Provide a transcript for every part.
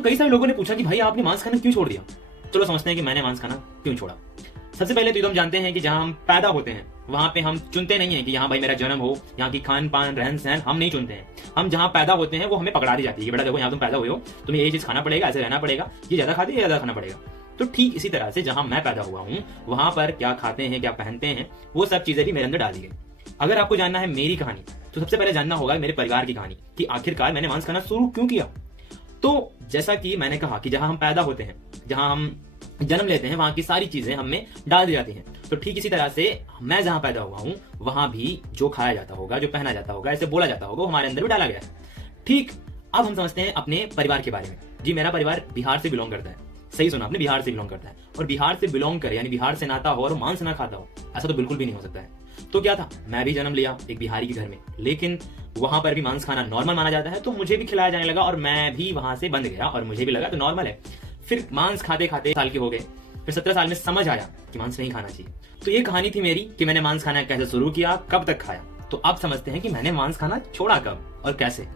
तो कई सारे लोगों ने पूछा कि भाई आपने मांस खाना क्यों छोड़ दिया। चलो समझते हैं कि मैंने मांस खाना क्यों छोड़ा। सबसे पहले तो हम जानते हैं कि जहां हम पैदा होते हैं वहां पे हम चुनते नहीं है कि यहाँ भाई मेरा जन्म हो, यहाँ की खान पान रहन सहन हम नहीं चुनते हैं। हम जहां पैदा होते हैं वो हमें पकड़ा दी जाती है कि बेटा देखो यहाँ तुम पैदा हुए हो, तुम्हें ये चीज खाना पड़ेगा, ऐसे रहना पड़ेगा, ये ज्यादा खाते ज्यादा खाना पड़ेगा। तो ठीक इसी तरह से जहां मैं पैदा हुआ हूँ वहां पर क्या खाते हैं क्या पहनते हैं वो सब चीजें भी मेरे अंदर डाली गई। अगर आपको जानना है मेरी कहानी तो सबसे पहले जानना होगा मेरे परिवार की कहानी कि आखिरकार मैंने मांस खाना शुरू क्यों किया। तो जैसा कि मैंने कहा कि जहां हम पैदा होते हैं, जहां हम जन्म लेते हैं, वहां की सारी चीजें हमें डाल दी जाती हैं। तो ठीक इसी तरह से मैं जहां पैदा हुआ हूं वहां भी जो खाया जाता होगा, जो पहना जाता होगा, ऐसे बोला जाता होगा, वो हमारे अंदर भी डाला गया है। ठीक अब हम समझते हैं अपने परिवार के बारे में। जी मेरा परिवार बिहार से बिलोंग करता है। सही सुना आपने, बिहार से बिलोंग करता है। और बिहार से बिलोंग करे यानी बिहार से नाता हो और मांस ना खाता हो, ऐसा तो बिल्कुल भी नहीं हो सकता है। तो क्या था, मैं भी जन्म लिया एक बिहारी के घर में, लेकिन वहां पर भी मांस खाना नॉर्मल माना जाता है, तो मुझे भी खिलाया जाने लगा और मैं भी वहां से बंध गया और मुझे भी लगा तो नॉर्मल है। फिर मांस खाते खाते साल के हो गए, फिर 17 साल में समझ आया कि मांस नहीं खाना चाहिए। तो ये कहानी थी मेरी कि मैंने मांस खाना कैसे शुरू किया, कब तक खाया। तो अब समझते हैं कि मैंने मांस खाना छोड़ा कब और कैसे।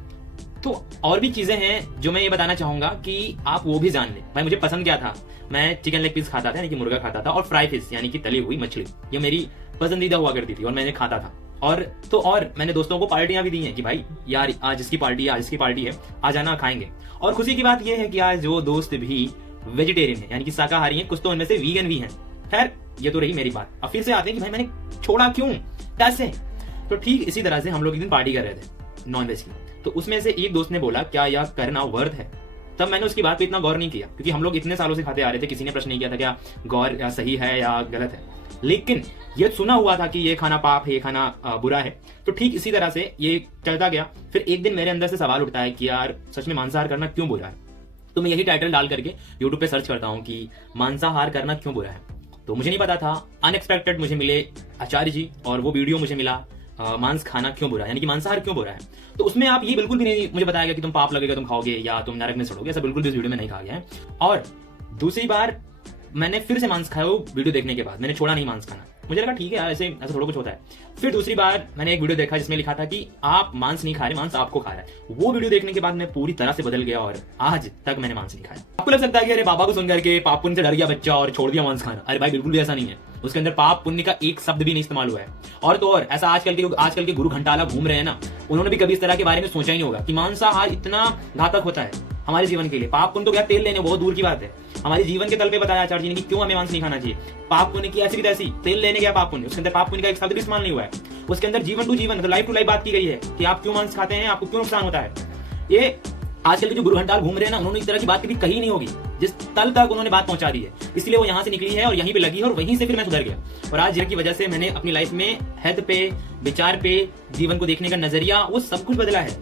तो और भी चीजें हैं जो मैं ये बताना चाहूंगा कि आप वो भी जान लें। भाई मुझे पसंद क्या था, मैं चिकन लेग पीस खाता था यानी कि मुर्गा खाता था, और फ्राई फिश यानी कि तली हुई मछली, ये मेरी पसंदीदा हुआ करती थी और मैंने खाता था। और मैंने दोस्तों को पार्टियां भी दी हैं कि भाई यार आज इसकी पार्टी है, आज इसकी पार्टी है, आ जाना खाएंगे। और खुशी की बात यह है कि आज जो दोस्त भी वेजिटेरियन है यानी कि शाकाहारी हैं, कुछ तो उनमें से वीगन भी हैं। खैर ये तो रही मेरी बात। अब फिर से आते हैं कि भाई मैंने छोड़ा क्यों, कैसे। तो ठीक इसी तरह से हम लोग एक दिन पार्टी कर रहे थे नॉन वेज की। तो उसमें से एक दोस्त ने बोला क्या यह करना वर्थ है। तब मैंने उसकी बात पे इतना गौर नहीं किया क्योंकि हम लोग इतने सालों से खाते आ रहे थे, किसी ने प्रश्न नहीं किया था क्या गौर या सही है या गलत है। लेकिन ये सुना हुआ था कि ये खाना पाप है, ये खाना बुरा है। तो ठीक इसी तरह से ये चलता गया। फिर एक दिन मेरे अंदर से सवाल उठता है कि यार सच में मांसाहार करना क्यों बुरा है। तो मैं यही टाइटल डाल करके यूट्यूब पे सर्च करता हूँ कि मांसाहार करना क्यों बुरा है। तो मुझे नहीं पता था, अनएक्सपेक्टेड मुझे मिले आचार्य जी और वो वीडियो मुझे मिला मांस खाना क्यों बुरा है यानी कि मांसाहार क्यों बुरा है। तो उसमें आप ये बिल्कुल भी नहीं मुझे बताया गया कि तुम पाप लगेगा तुम खाओगे या तुम नरक में सड़ोगे, ऐसा बिल्कुल भी इस वीडियो में नहीं कहा गया है। और दूसरी बार मैंने फिर से मांस खाया वो वीडियो देखने के बाद, मैंने छोड़ा नहीं मांस खाना। मुझे लगा ठीक है यार ऐसे ऐसा थोड़ा कुछ होता है। फिर दूसरी बार मैंने एक वीडियो देखा जिसमें लिखा था कि आप मांस नहीं खा रहे, मांस आपको खा रहा है। वो वीडियो देखने के बाद मैं पूरी तरह से बदल गया और आज तक मैंने मांस नहीं खाया। आपको लग सकता है कि अरे बाबा को सुनकर के पाप पुण्य से डर गया बच्चा और छोड़ दिया मांस खाना। अरे भाई बिल्कुल भी ऐसा नहीं है, उसके अंदर पाप पुण्य का एक शब्द भी नहीं इस्तेमाल हुआ है। और तो और ऐसा आजकल के गुरु घंटाला घूम रहे हैं ना, उन्होंने भी कभी इस तरह के बारे में सोचा ही नहीं होगा कि मांसाहार इतना घातक होता है हमारे जीवन के लिए। पाप पुण्य तो क्या तेल लेने बहुत दूर की बात है, हमारे जीवन के तल पे बताया आचार्य जी ने कि क्यों हमें मांस नहीं खाना चाहिए। पाप पुण्य की ऐसी भी तैसी, तेल लेने गया पाप पुण्य, उसके अंदर पाप पुण्य का एक शब्द भी इस्तेमाल नहीं हुआ है। उसके अंदर जीवन टू जीवन मतलब लाइफ टू लाइफ बात की गई है कि आप क्यों मांस खाते हैं, आपको क्यों नुकसान होता है। ये आजकल के जो गुरु घंटाल घूम रहे हैं ना, उन्होंने इस तरह की बात कभी कही नहीं होगी जिस तल तक उन्होंने बात पहुंचा दी है। इसलिए वो यहां से निकली है और यहीं पे लगी है और वहीं से फिर मैं सुधर गया। और आज की वजह से मैंने अपनी लाइफ में हेल्थ पे, विचार पे, जीवन को देखने का नजरिया वो सब कुछ बदला है।